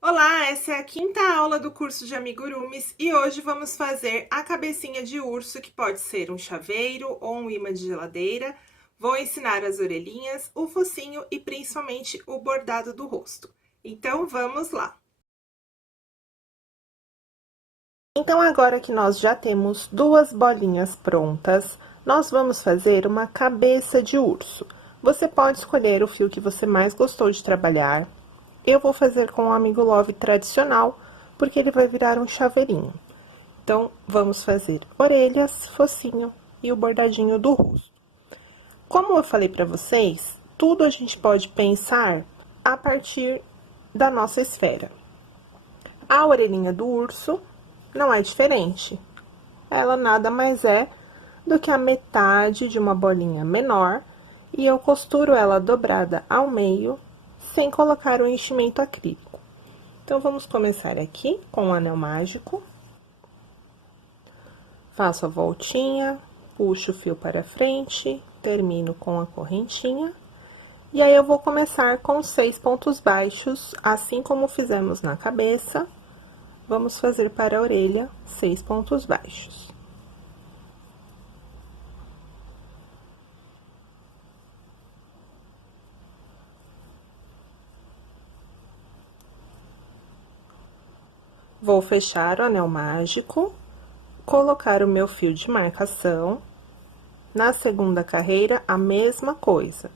Olá, essa é a quinta aula do curso de amigurumis e hoje vamos fazer a cabecinha de urso, que pode ser um chaveiro ou um imã de geladeira. Vou ensinar as orelhinhas, o focinho e principalmente o bordado do rosto. Então, vamos lá! Então, agora que nós já temos duas bolinhas prontas, nós vamos fazer uma cabeça de urso. Você pode escolher o fio que você mais gostou de trabalhar. Eu vou fazer com o Amigo Love tradicional, porque ele vai virar um chaveirinho. Então, vamos fazer orelhas, focinho e o bordadinho do rosto. Como eu falei para vocês, tudo a gente pode pensar a partir da nossa esfera. A orelhinha do urso não é diferente. Ela nada mais é do que a metade de uma bolinha menor, e eu costuro ela dobrada ao meio, sem colocar o enchimento acrílico. Então, vamos começar aqui com o anel mágico. Faço a voltinha, puxo o fio para frente, termino com a correntinha. E aí, eu vou começar com 6 pontos baixos, assim como fizemos na cabeça. Vamos fazer para a orelha 6 pontos baixos. Vou fechar o anel mágico, colocar o meu fio de marcação. Na segunda carreira, a mesma coisa.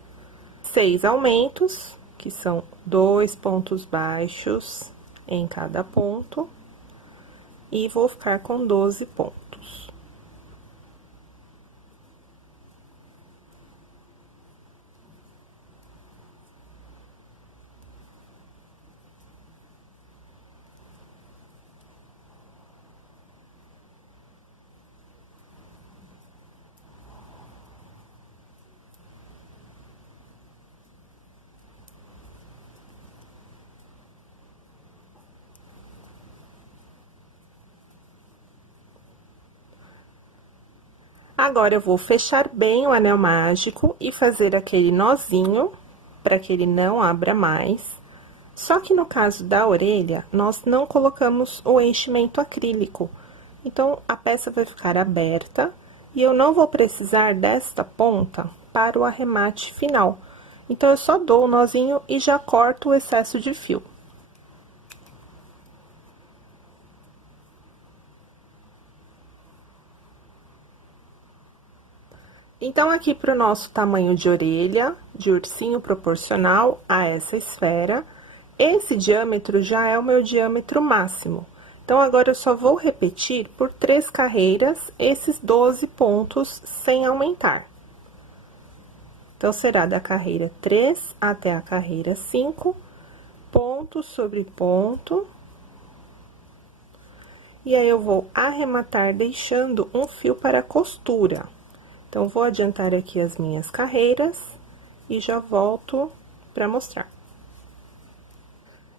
6 aumentos, que são 2 pontos baixos em cada ponto. E vou ficar com 12 pontos. Agora, eu vou fechar bem o anel mágico e fazer aquele nozinho, para que ele não abra mais. Só que no caso da orelha, nós não colocamos o enchimento acrílico. Então, a peça vai ficar aberta e eu não vou precisar desta ponta para o arremate final. Então, eu só dou o nozinho e já corto o excesso de fio. Então, aqui para o nosso tamanho de orelha, de ursinho proporcional a essa esfera, esse diâmetro já é o meu diâmetro máximo. Então, agora eu só vou repetir por 3 carreiras esses 12 pontos sem aumentar. Então, será da carreira 3 até a carreira 5, ponto sobre ponto. E aí, eu vou arrematar deixando um fio para costura. Então, vou adiantar aqui as minhas carreiras e já volto para mostrar.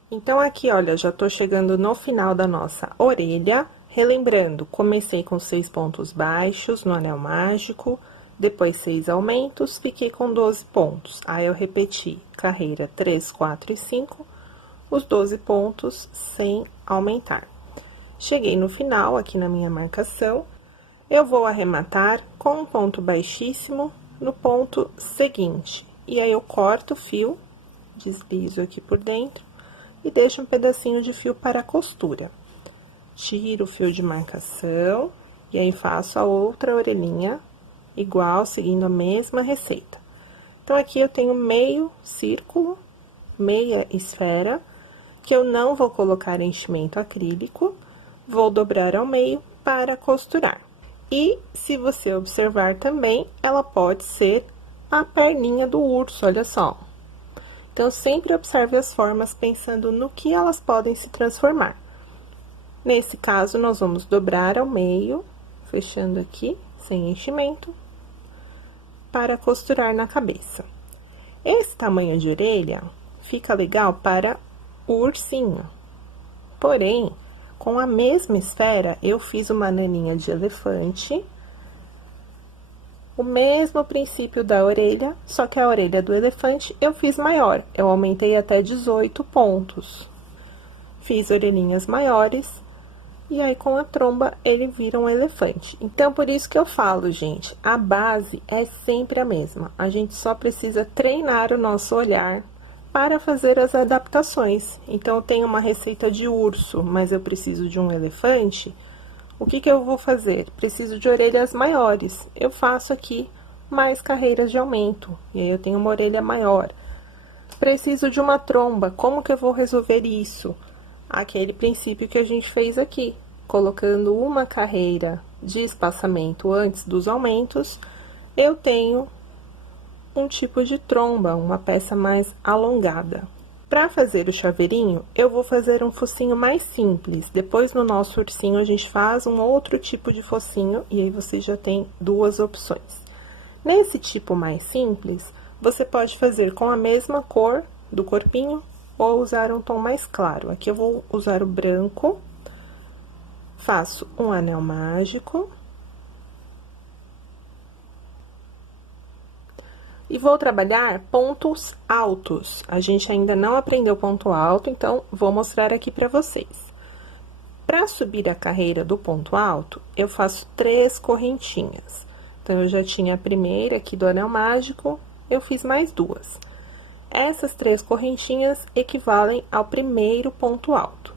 Então, aqui, olha, já tô chegando no final da nossa orelha. Relembrando, comecei com 6 pontos baixos no anel mágico, depois 6 aumentos, fiquei com 12 pontos. Aí, eu repeti carreira 3, 4 e 5, os 12 pontos sem aumentar. Cheguei no final, aqui na minha marcação. Eu vou arrematar com um ponto baixíssimo no ponto seguinte. E aí, eu corto o fio, deslizo aqui por dentro e deixo um pedacinho de fio para a costura. Tiro o fio de marcação e aí, faço a outra orelhinha igual, seguindo a mesma receita. Então, aqui eu tenho meio círculo, meia esfera, que eu não vou colocar enchimento acrílico, vou dobrar ao meio para costurar. E, se você observar também, ela pode ser a perninha do urso, olha só. Então, sempre observe as formas pensando no que elas podem se transformar. Nesse caso, nós vamos dobrar ao meio, fechando aqui, sem enchimento, para costurar na cabeça. Esse tamanho de orelha fica legal para o ursinho. Porém, com a mesma esfera, eu fiz uma naninha de elefante. O mesmo princípio da orelha, só que a orelha do elefante eu fiz maior. Eu aumentei até 18 pontos. fiz orelhinhas maiores, e aí com a tromba ele vira um elefante. Então, por isso que eu falo, gente, a base é sempre a mesma. A gente só precisa treinar o nosso olhar para fazer as adaptações. Então, eu tenho uma receita de urso, mas eu preciso de um elefante. O que que eu vou fazer? Preciso de orelhas maiores. Eu faço aqui mais carreiras de aumento, e aí eu tenho uma orelha maior. Preciso de uma tromba, como que eu vou resolver isso? Aquele princípio que a gente fez aqui, colocando uma carreira de espaçamento antes dos aumentos, eu tenho um tipo de tromba, uma peça mais alongada. Para fazer o chaveirinho, eu vou fazer um focinho mais simples. Depois, no nosso ursinho, a gente faz um outro tipo de focinho, e aí você já tem duas opções. Nesse tipo mais simples, você pode fazer com a mesma cor do corpinho ou usar um tom mais claro. Aqui eu vou usar o branco, faço um anel mágico. E vou trabalhar pontos altos. A gente ainda não aprendeu ponto alto, então vou mostrar aqui para vocês. Para subir a carreira do ponto alto, eu faço 3 correntinhas. Então, eu já tinha a primeira aqui do anel mágico, eu fiz mais 2. Essas 3 correntinhas equivalem ao primeiro ponto alto.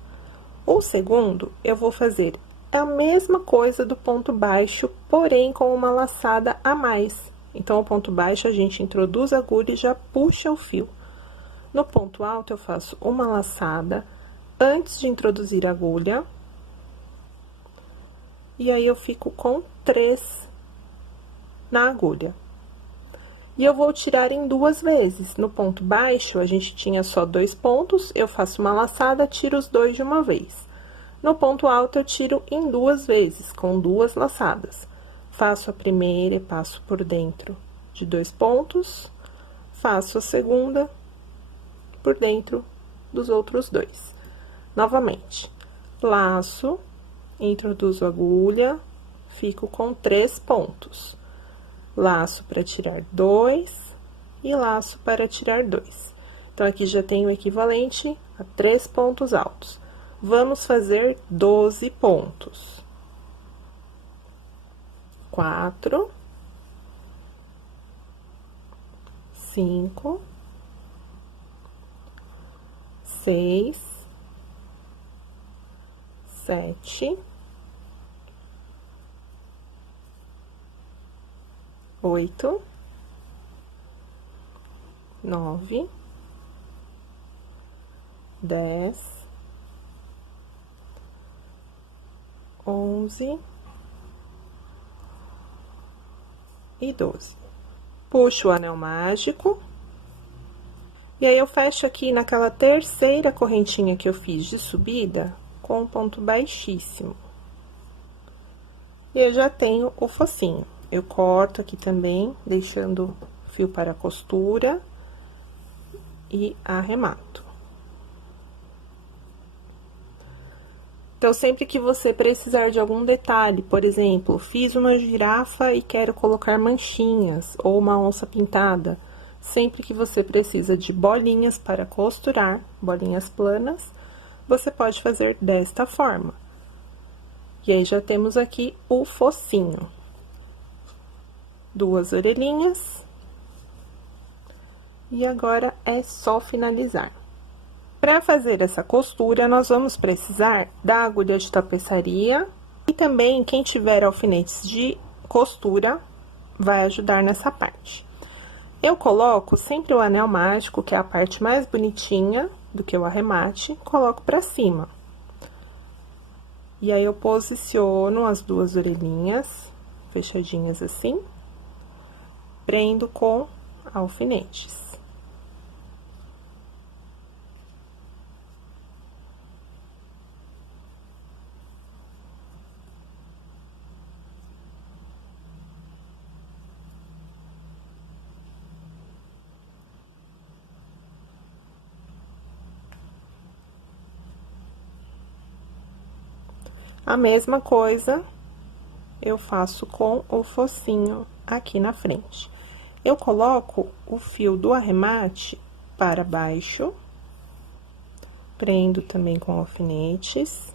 O segundo, eu vou fazer a mesma coisa do ponto baixo, porém com uma laçada a mais. Então, o ponto baixo, a gente introduz a agulha e já puxa o fio. No ponto alto, eu faço uma laçada antes de introduzir a agulha. E aí, eu fico com 3 na agulha. E eu vou tirar em 2 vezes. No ponto baixo, a gente tinha só 2 pontos, eu faço uma laçada, tiro os 2 de uma vez. No ponto alto, eu tiro em 2 vezes, com 2 laçadas. Faço a primeira e passo por dentro de 2 pontos, faço a segunda por dentro dos outros 2. Novamente, laço, introduzo a agulha, fico com 3 pontos. Laço para tirar 2 e laço para tirar 2. Então, aqui já tenho o equivalente a 3 pontos altos. Vamos fazer 12 pontos. 4, 5, 6, 7, 8, 9, 10, 11 e 12. Puxo o anel mágico. E aí, eu fecho aqui naquela terceira correntinha que eu fiz de subida com um ponto baixíssimo. E eu já tenho o focinho. Eu corto aqui também, deixando fio para a costura e arremato. Então, sempre que você precisar de algum detalhe, por exemplo, fiz uma girafa e quero colocar manchinhas, ou uma onça pintada, sempre que você precisa de bolinhas para costurar, bolinhas planas, você pode fazer desta forma. E aí, já temos aqui o focinho. 2 orelhinhas. E agora, é só finalizar. Para fazer essa costura, nós vamos precisar da agulha de tapeçaria e também, quem tiver alfinetes de costura, vai ajudar nessa parte. Eu coloco sempre o anel mágico, que é a parte mais bonitinha do que o arremate, coloco pra cima. E aí, eu posiciono as 2 orelhinhas, fechadinhas assim, prendo com alfinetes. A mesma coisa, eu faço com o focinho aqui na frente. Eu coloco o fio do arremate para baixo Prendo também com alfinetes.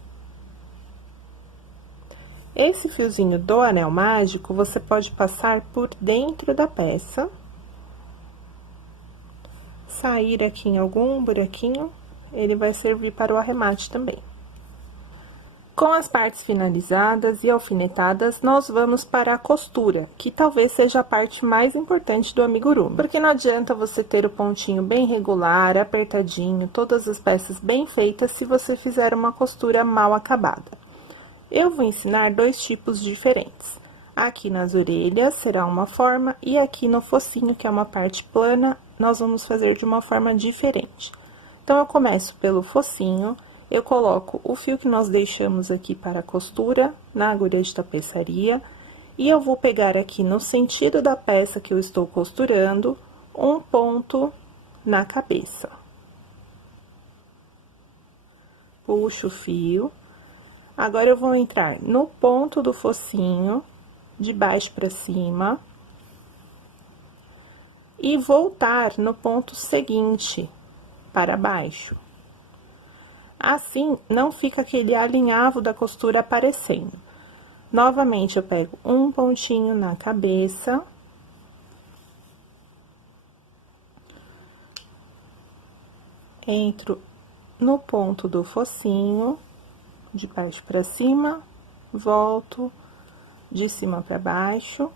Esse fiozinho do anel mágico, você pode passar por dentro da peça. Sair aqui em algum buraquinho, ele vai servir para o arremate também. Com as partes finalizadas e alfinetadas, nós vamos para a costura, que talvez seja a parte mais importante do amigurumi. Porque não adianta você ter o pontinho bem regular, apertadinho, todas as peças bem feitas, se você fizer uma costura mal acabada. Eu vou ensinar dois tipos diferentes. Aqui nas orelhas será uma forma, e aqui no focinho, que é uma parte plana, nós vamos fazer de uma forma diferente. Então, eu começo pelo focinho. Eu coloco o fio que nós deixamos aqui para a costura, na agulha de tapeçaria, e eu vou pegar aqui no sentido da peça que eu estou costurando, um ponto na cabeça. Puxo o fio. Agora, eu vou entrar no ponto do focinho, de baixo para cima, e voltar no ponto seguinte, para baixo. Assim, não fica aquele alinhavo da costura aparecendo. Novamente, eu pego um pontinho na cabeça. Entro no ponto do focinho, de baixo para cima, volto de cima para baixo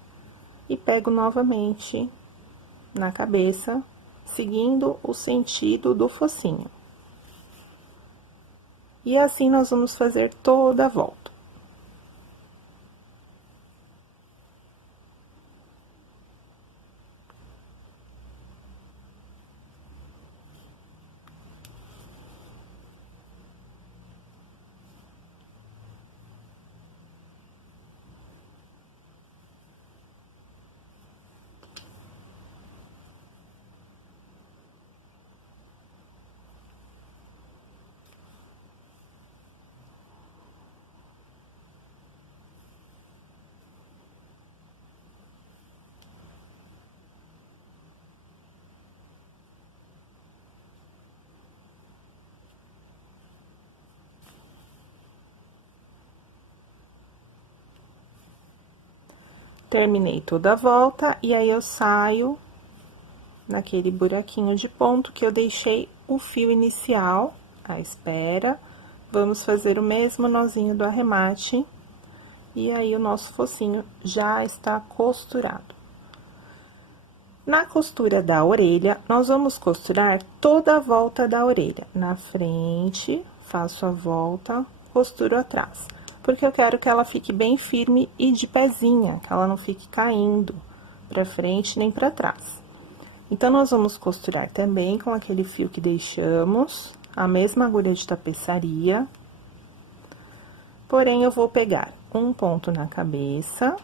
e pego novamente na cabeça, seguindo o sentido do focinho. E assim, nós vamos fazer toda a volta. Terminei toda a volta, e aí eu saio naquele buraquinho de ponto que eu deixei o fio inicial à espera. Vamos fazer o mesmo nozinho do arremate, e aí o nosso focinho já está costurado. Na costura da orelha, nós vamos costurar toda a volta da orelha. Na frente, faço a volta, costuro atrás. Porque eu quero que ela fique bem firme e de pezinha, que ela não fique caindo pra frente nem pra trás. Então, nós vamos costurar também com aquele fio que deixamos, a mesma agulha de tapeçaria. Porém, eu vou pegar um ponto na cabeça.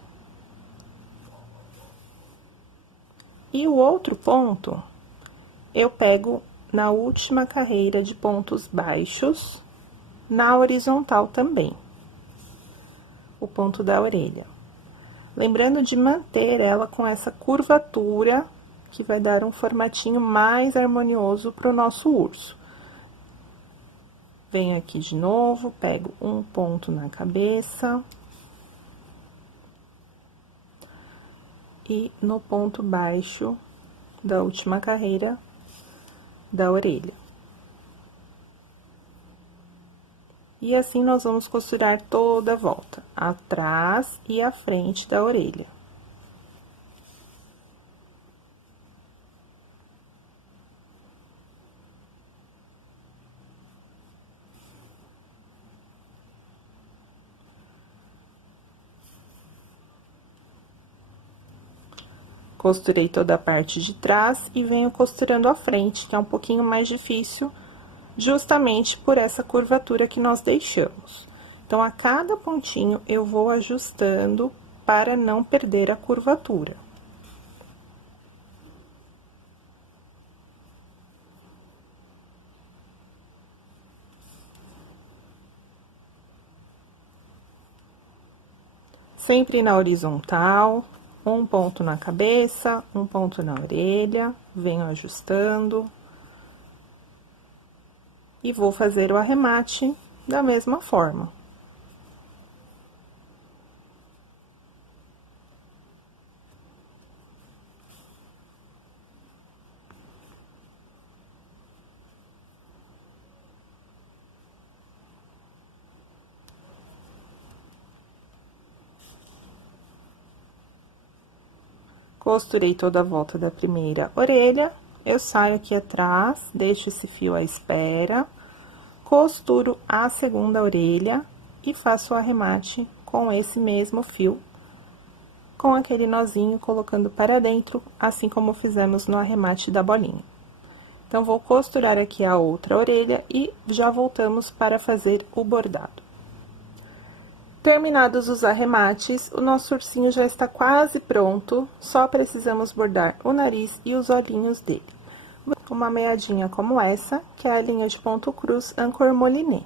E o outro ponto, eu pego na última carreira de pontos baixos, na horizontal também. O ponto da orelha. Lembrando de manter ela com essa curvatura, que vai dar um formatinho mais harmonioso para o nosso urso. Venho aqui de novo, pego um ponto na cabeça. E no ponto baixo da última carreira da orelha. E assim, nós vamos costurar toda a volta, atrás e à frente da orelha. Costurei toda a parte de trás e venho costurando a frente, que é um pouquinho mais difícil, justamente por essa curvatura que nós deixamos. Então, a cada pontinho, eu vou ajustando para não perder a curvatura. Sempre na horizontal, um ponto na cabeça, um ponto na orelha, venho ajustando. E vou fazer o arremate da mesma forma. Costurei toda a volta da primeira orelha, eu saio aqui atrás, deixo esse fio à espera, costuro a segunda orelha e faço o arremate com esse mesmo fio, com aquele nozinho colocando para dentro, assim como fizemos no arremate da bolinha. Então, vou costurar aqui a outra orelha e já voltamos para fazer o bordado. Terminados os arremates, o nosso ursinho já está quase pronto, só precisamos bordar o nariz e os olhinhos dele. Uma meiadinha como essa, que é a linha de ponto cruz Anchor Moliné.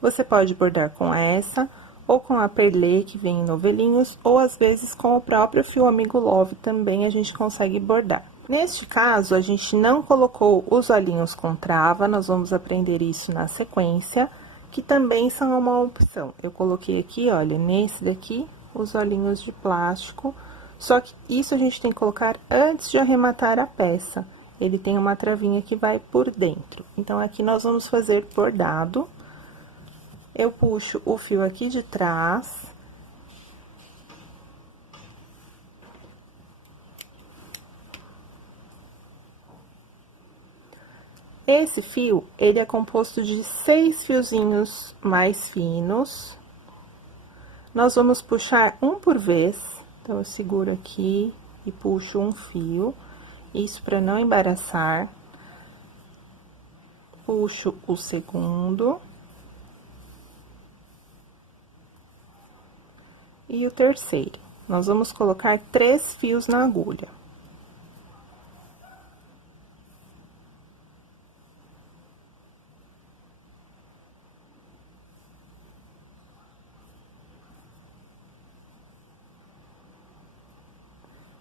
Você pode bordar com essa, ou com a perlê que vem em novelinhos, ou às vezes com o próprio fio Amigo Love também a gente consegue bordar. Neste caso, a gente não colocou os olhinhos com trava, nós vamos aprender isso na sequência, que também são uma opção. Eu coloquei aqui, olha, nesse daqui, os olhinhos de plástico, só que isso a gente tem que colocar antes de arrematar a peça. Ele tem uma travinha que vai por dentro. Então, aqui nós vamos fazer bordado. Eu puxo o fio aqui de trás. Esse fio, ele é composto de 6 fiozinhos mais finos. Nós vamos puxar um por vez. Então, eu seguro aqui e puxo um fio. Isso para não embaraçar. Puxo o segundo. E o terceiro. Nós vamos colocar 3 fios na agulha.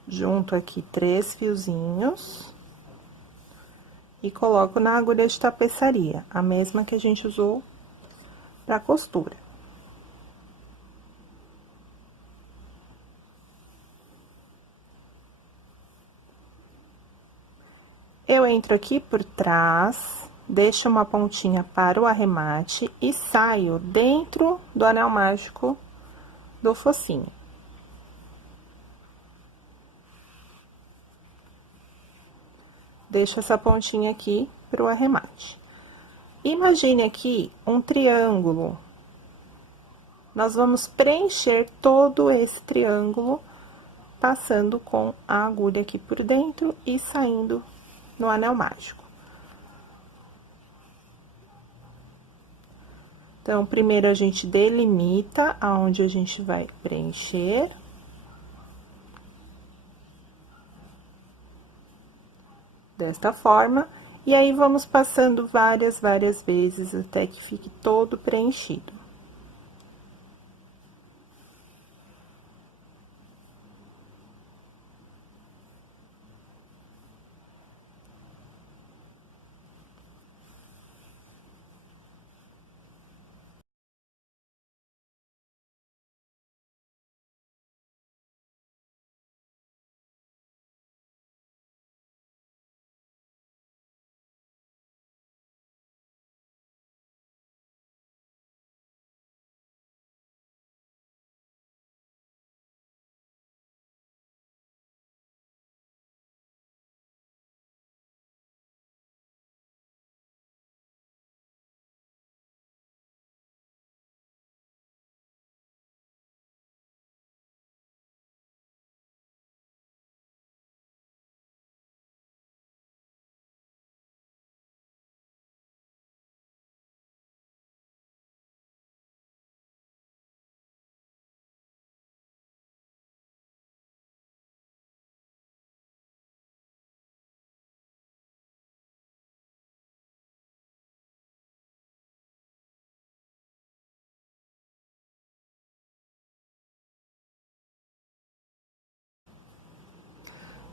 Junto aqui 3 fiozinhos. E coloco na agulha de tapeçaria, a mesma que a gente usou pra costura. Eu entro aqui por trás, deixo uma pontinha para o arremate e saio dentro do anel mágico do focinho. Deixo essa pontinha aqui pro arremate. Imagine aqui um triângulo. Nós vamos preencher todo esse triângulo, passando com a agulha aqui por dentro e saindo no anel mágico. Então, primeiro a gente delimita aonde a gente vai preencher. Desta forma, e aí vamos passando várias vezes até que fique todo preenchido.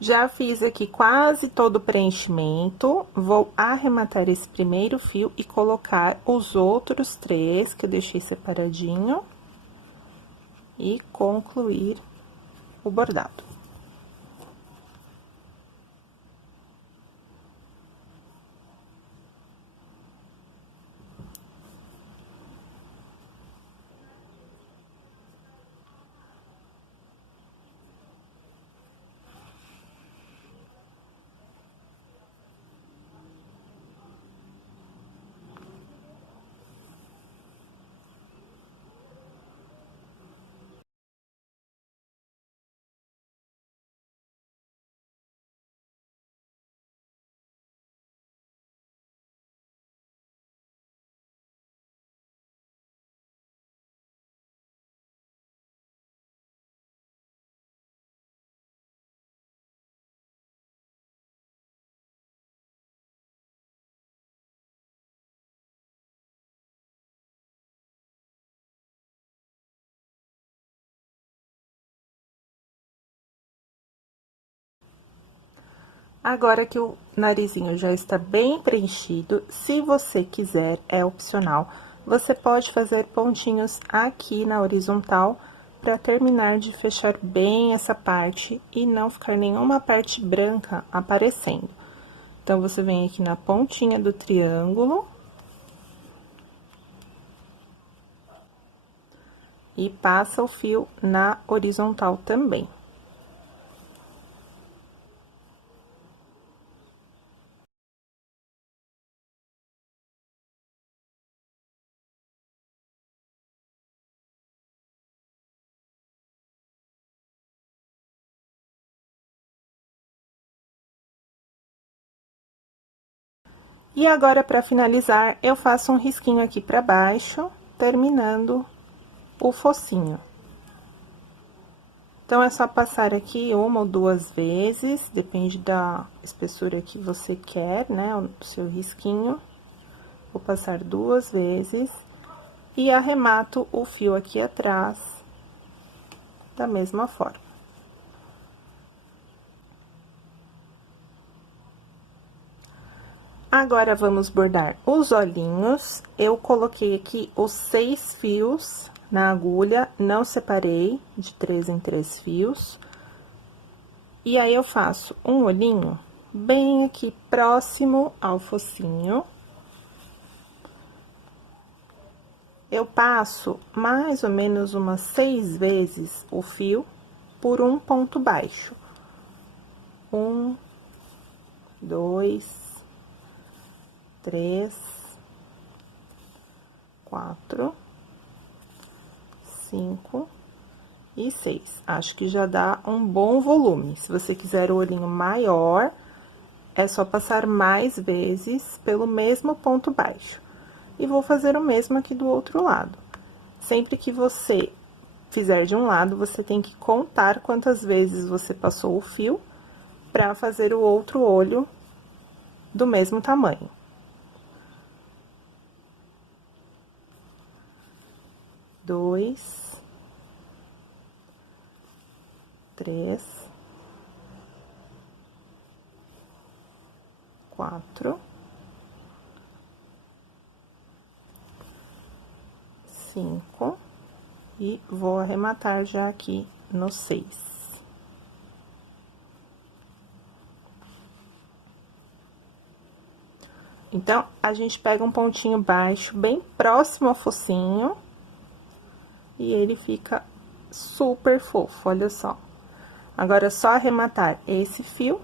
Já fiz aqui quase todo o preenchimento, vou arrematar esse primeiro fio e colocar os outros 3 que eu deixei separadinho e concluir o bordado. Agora que o narizinho já está bem preenchido, se você quiser, é opcional, você pode fazer pontinhos aqui na horizontal para terminar de fechar bem essa parte e não ficar nenhuma parte branca aparecendo. Então, você vem aqui na pontinha do triângulo e passa o fio na horizontal também. E agora, para finalizar, eu faço um risquinho aqui para baixo, terminando o focinho. Então, é só passar aqui 1 ou 2 vezes, depende da espessura que você quer, né, o seu risquinho. Vou passar 2 vezes e arremato o fio aqui atrás da mesma forma. Agora, vamos bordar os olhinhos. Eu coloquei aqui os 6 fios na agulha, não separei de 3 em 3 fios. E aí, eu faço um olhinho bem aqui próximo ao focinho. Eu passo mais ou menos umas 6 vezes o fio por um ponto baixo. 1, 2, 3, 4, 5 e 6. Acho que já dá um bom volume. Se você quiser o olhinho maior, é só passar mais vezes pelo mesmo ponto baixo. E vou fazer o mesmo aqui do outro lado. Sempre que você fizer de um lado, você tem que contar quantas vezes você passou o fio para fazer o outro olho do mesmo tamanho. 2, 3, 4, 5 e vou arrematar já aqui no 6. Então, a gente pega um pontinho baixo, bem próximo ao focinho, e ele fica super fofo, olha só. Agora, é só arrematar esse fio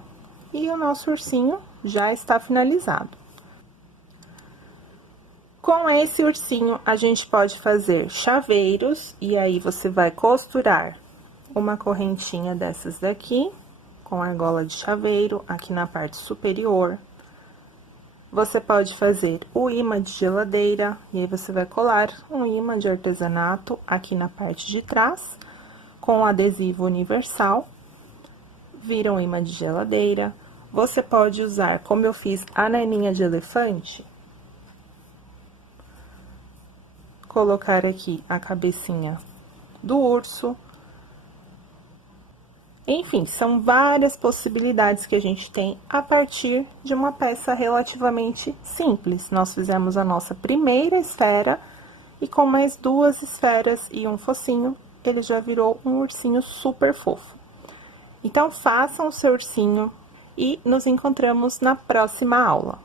e o nosso ursinho já está finalizado. Com esse ursinho, a gente pode fazer chaveiros, e aí você vai costurar uma correntinha dessas daqui, com argola de chaveiro, aqui na parte superior. Você pode fazer o imã de geladeira, e aí você vai colar um imã de artesanato aqui na parte de trás, com adesivo universal, vira um imã de geladeira. Você pode usar, como eu fiz, a naninha de elefante, colocar aqui a cabecinha do urso, Enfim, são várias possibilidades que a gente tem a partir de uma peça relativamente simples. Nós fizemos a nossa primeira esfera e com mais 2 esferas e um focinho, ele já virou um ursinho super fofo. Então, façam o seu ursinho e nos encontramos na próxima aula.